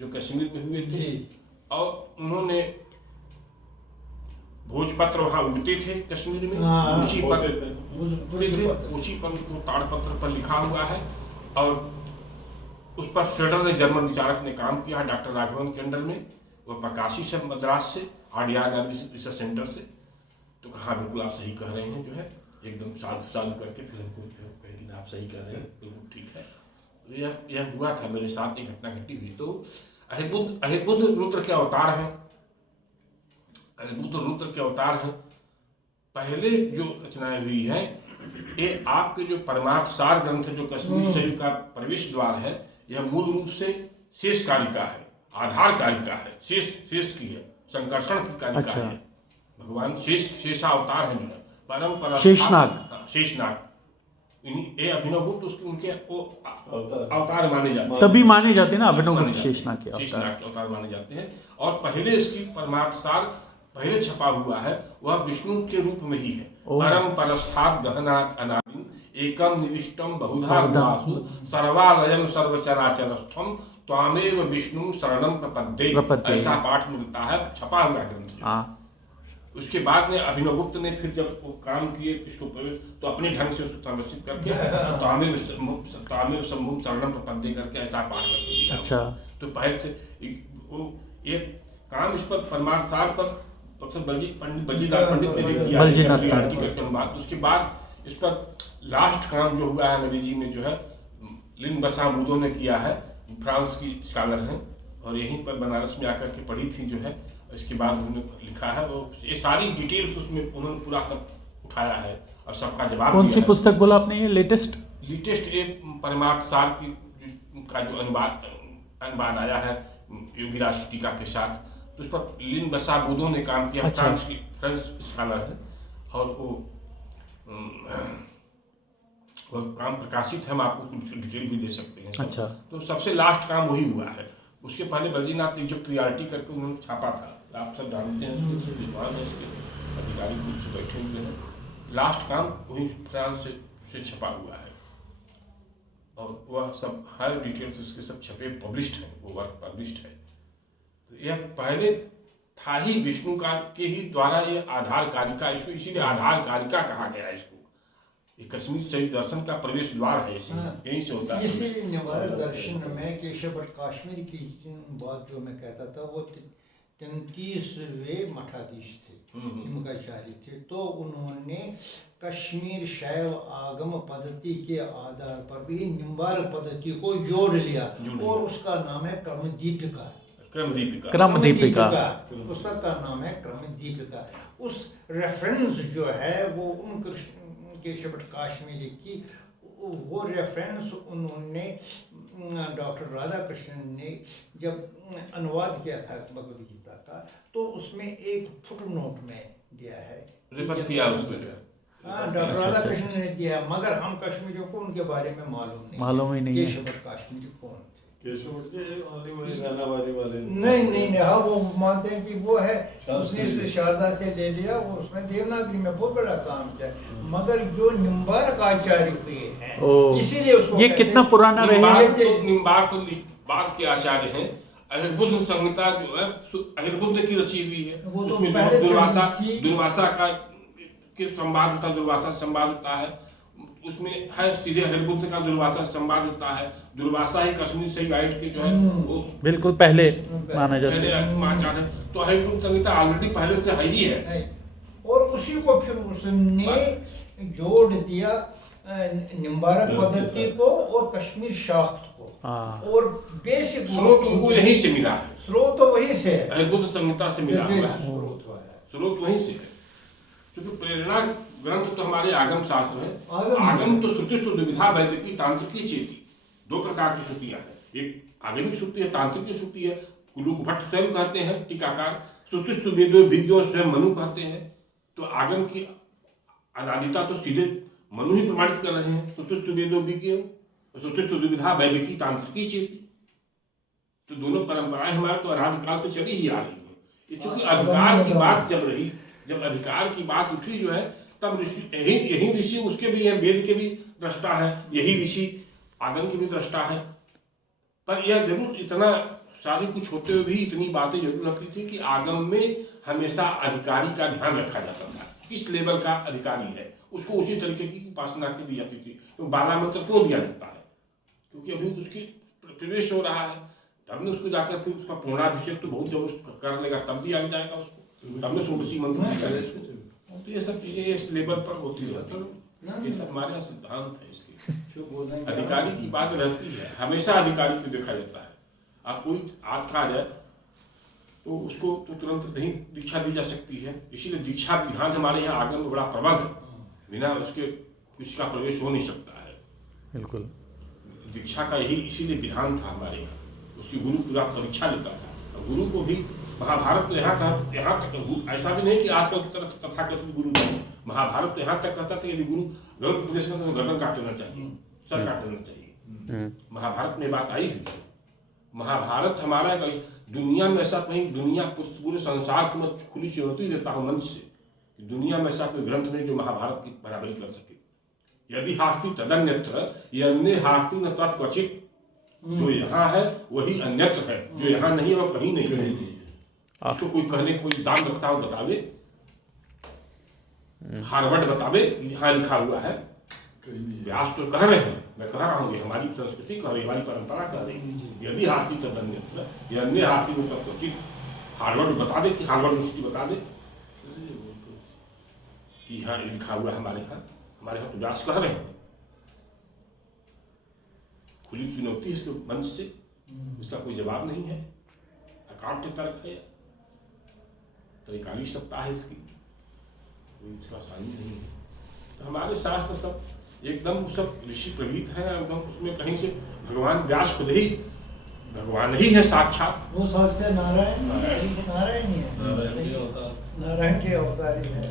जो कश्मीर में हुए थे, और उन्होंने भोजपत्र वहाँ उगते थे कश्मीर में, उसी पर वो ताड़पत्र पर लिखा हुआ है, और उस पर श्रेडर ने जर्मन विचारक ने काम किया है डॉक्टर राघवन के अंडर में, वो प्रकाशित है मद्रास से, RDR रिसर्च सेंटर से। तो कहा बिल्कुल आप सही कह रहे हैं, जो है एकदम साधु करके फिर हमको कह कि आप सही कह रहे हैं, बिल्कुल ठीक है। तो यह हुआ था मेरे साथ, एक घटना घटी हुई। तो अहिर्बुद्ध रुद्र के अवतार हैं, अहिर्बुद्ध रुद्र के अवतार हैं। पहले जो रचनाएं हुई हैं, ये आपके जो परमार्थ सार ग्रंथ जो कश्मीर शैली का प्रवेश द्वार है, यह मूल रूप से शेष कारिका है, आधार कारिका है, शेष की है, संकर्षण की कारिका है। भगवान शेषावतार है, जो है परम शेषनाग, ये अभिनवगुप्त उनके अवतार माने जाते हैं, तभी माने जाते हैं ना अभिनवगुप्त शेषनाग के अवतार माने जाते हैं। और पहले इसकी परमार्थ सार पहले छपा हुआ है, वह विष्णु के रूप में ही है। परम परस्थात गहनात अनादिम एकम निविष्टम बहुधा गुहासु सर्वालयम सर्वचराचरस्थम त्वामेव विष्णु शरणम प्रपद्ये, ऐसा पाठ मिलता है, छपा हुआ ग्रंथ। उसके बाद में अभिनवगुप्त ने फिर जब वो काम किए इसको तो अपने ढंग से उसको संरक्षित करके तामेव शंभुम शरणम प्रपद्ये करके ऐसा पाठ कर दिया। अच्छा। तो पहले से एक काम इस पर परमार्थ सार पर बलजीदार पंडित ने किया है। उसके बाद इस पर लास्ट काम जो हुआ है अंग्रेजी में, जो है लिन बसाबूदो ने किया है, फ्रांस की स्कॉलर हैं, और यहीं पर बनारस में आकर के पढ़ी थी, जो है इसके बाद उन्होंने लिखा है। वो ये सारी डिटेल्स उसमें उन्होंने पूरा सब उठाया है और सबका जवाब। कौन सी पुस्तक बोला आपने, ये लेटेस्ट ये परमार्थ सार का जो अनुवाद आया है योगीराज की टीका के साथ, तो उस पर लिन बसाबूदो ने काम किया। अच्छा। फ्रेंच स्कॉलर है, और वो काम प्रकाशित है, हम आपको डिटेल भी दे सकते हैं। अच्छा। तो सबसे लास्ट काम वही हुआ है। उसके पहले बद्रीनाथ इजिप्ट रियलिटी करके उन्होंने छापा था, आप सब जानते हैं, विद्वान है, इसके अधिकारी रूप से बैठे हुए हैं। लास्ट काम वही फ्रांस से छपा हुआ है, और वह सब हर डिटेल्स उसके सब छपे पब्लिश्ड है, वो वर्क पब्लिश्ड है। तो यह पहले था ही विष्णु का के ही द्वारा ये आधार कारिका, इसको इसीलिए आधार कारिका कहा गया है। इसको ये कश्मीर शैली दर्शन का प्रवेश द्वार है, यहीं से होता है। इसीलिए निवारक दर्शन में केशव भट्ट कश्मीर की बात जो मैं कहता था, वो 33वें मठाधीश थे, निमकाचार्य थे। तो उन्होंने कश्मीर शैव आगम पद्धति के आधार पर भी निम्बारक पद्धति को जोड़ लिया, और उसका नाम है क्रमदीपिका। पुस्तक का नाम है क्रमदीपिका। उस रेफरेंस जो है वो उन केशव भट्ट कश्मीरी की, वो रेफरेंस उन्होंने डॉक्टर राधाकृष्णन ने जब अनुवाद किया था भगवद गीता का, तो उसमें एक फुट नोट में दिया है, डॉक्टर राधाकृष्णन ने दिया। मगर हम कश्मीरियों को उनके बारे में मालूम ही नहीं केशव भट्ट कश्मीरी कौन थे। नहीं, हाँ, वो मानते हैं कि वो है, उसने शारदा से ले लिया और उसमें देवनागरी में बहुत बड़ा काम किया। मगर जो निम्बारक आचार्य हुए हैं, इसीलिए उसको ये कितना पुराना निम्बारक तो बाद के आचार्य हैं। अहिर्बुद्ध संहिता जो है अहिर्बुद्ध की रची हुई है, उसमें दुर्वासा का संवाद होता है, दुर्वासा संवाद होता है, उसमें है सीधे अहिर्बुद्ध का दुर्वासा संवाद होता है। दुर्वासा ही कश्मीर से गाइड के जो है वो बिल्कुल पहले माना जाता है। तो अहिर्बुद्ध संहिता ऑलरेडी पहले से है ही है, और उसी को फिर उसने जोड़ दिया निम्बारक पद्धति को और कश्मीर शाक्त को, और बेसिक स्रोत उनको यहीं से मिला है। स्रोत तो वहीं से है, अहिर्बुद्ध संहिता से मिला हुआ है, स्रोत वहीं से है। क्योंकि प्रेरणा ग्रंथ तो हमारे आगम शास्त्र है। आगम तो श्रुतिस्तु द्विविधा वैदिकी तांत्रिकी चेती, दो प्रकार की श्रुतियां हैं। एक आगमिक श्रुति है, तांत्रिक श्रुति है, कुलुक भट्ट स्वयं कहते हैं टीकाकार। श्रुतिस्तु वेदो विज्ञो स्वयं मनु कहते हैं। तो आगम की अनादिता तो सीधे मनु ही प्रमाणित कर रहे हैं। श्रुतिस्तु वेदो विज्ञो, श्रुतिस्तु द्विविधा वैदिकी तांत्रिकी चेती। तो दोनों परंपराएं हमारे तो अनादिकाल तो चली ही आ रही है। चूंकि अधिकार की बात जब अधिकार की बात उठी जो है, तब यही ऋषि उसके भी हैं, वेद के भी दृष्टा है, यही ऋषि आगम के भी दृष्टा है। पर यह जरूर इतना सारी कुछ होते हुए भी इतनी बातें जरूर रखती थी कि आगम में हमेशा अधिकारी का ध्यान रखा जाता था, किस लेवल का अधिकारी है, उसको उसी तरीके की उपासना की दी जाती थी। तो बाला मंत्र क्यों दिया जाता है? क्योंकि अभी उसकी प्रवेश हो रहा है, तब ने उसको जाकर फिर उसका पूर्णाभिषेक तो बहुत जब उसको कर लेगा तब भी आगे जाएगा उसको, तब ने षोडशी मंत्र दिया है इसको। तो ये सब चीजें इस लेवल पर होती रहती है, ये सब हमारे यहाँ सिद्धांत है इसके। अधिकारी की बात रहती है, हमेशा अधिकारी को देखा जाता है। अब कोई आज का आ जाए तो उसको तो तुरंत नहीं दीक्षा दी जा सकती है, इसीलिए दीक्षा विधान हमारे यहाँ आगम में बड़ा प्रबल है, बिना उसके किसी का प्रवेश हो नहीं सकता है। बिल्कुल। दीक्षा का यही इसीलिए विधान था हमारे यहाँ, उसकी गुरु पूरा परीक्षा लेता था। और गुरु को भी महाभारत तो यहाँ तक, ऐसा भी नहीं कि आजकल की तरह तथाकथित गुरु नहीं, महाभारत तो यहाँ तक कहता था यदि गुरु गलत उपदेश करता तो गर्दन काट देना चाहिए, सर काट देना चाहिए। महाभारत में बात आई हुई है। महाभारत हमारा एक दुनिया में ऐसा कहीं, दुनिया पूरे संसार को मैं खुली चुनौती देता हूँ मंच से, कि दुनिया में ऐसा कोई ग्रंथ नहीं जो महाभारत की बराबरी कर सके। यदि हास्ति तदन्यत्र यन्ने हास्ति न तत्क्वचित्, जो यहाँ है वही अन्यत्र है, जो यहाँ नहीं है वो कहीं नहीं है। उसको कोई कहने कोई दाम रखता हो बतावे, हार्वर्ड बतावे यहाँ लिखा हुआ है। व्यास तो कह रहे हैं, मैं कह रहा हूँ, ये हमारी संस्कृति कह रही, हमारी परंपरा कह रही है। यदि हाथी तदन्यत्र यन्ने हाथी में तत्क्वचित्, हार्वर्ड बता दे, कि हार्वर्ड यूनिवर्सिटी बता दे कि यहाँ लिखा हुआ है हमारे यहाँ तो व्यास कह रहे हैं। खुली चुनौती है इसके मंच से, इसका कोई जवाब नहीं है, अकाट्य तर्क है, 43 सप्ताह है इसकी, कोई इसका आसानी नहीं है। तो हमारे शास्त्र सब एकदम सब ऋषि प्रवीत है, एकदम उसमें कहीं से भगवान व्यास खुद ही भगवान ही है साक्षात, वो साक्षात नारायण ही है, नारायण के अवतार ही है।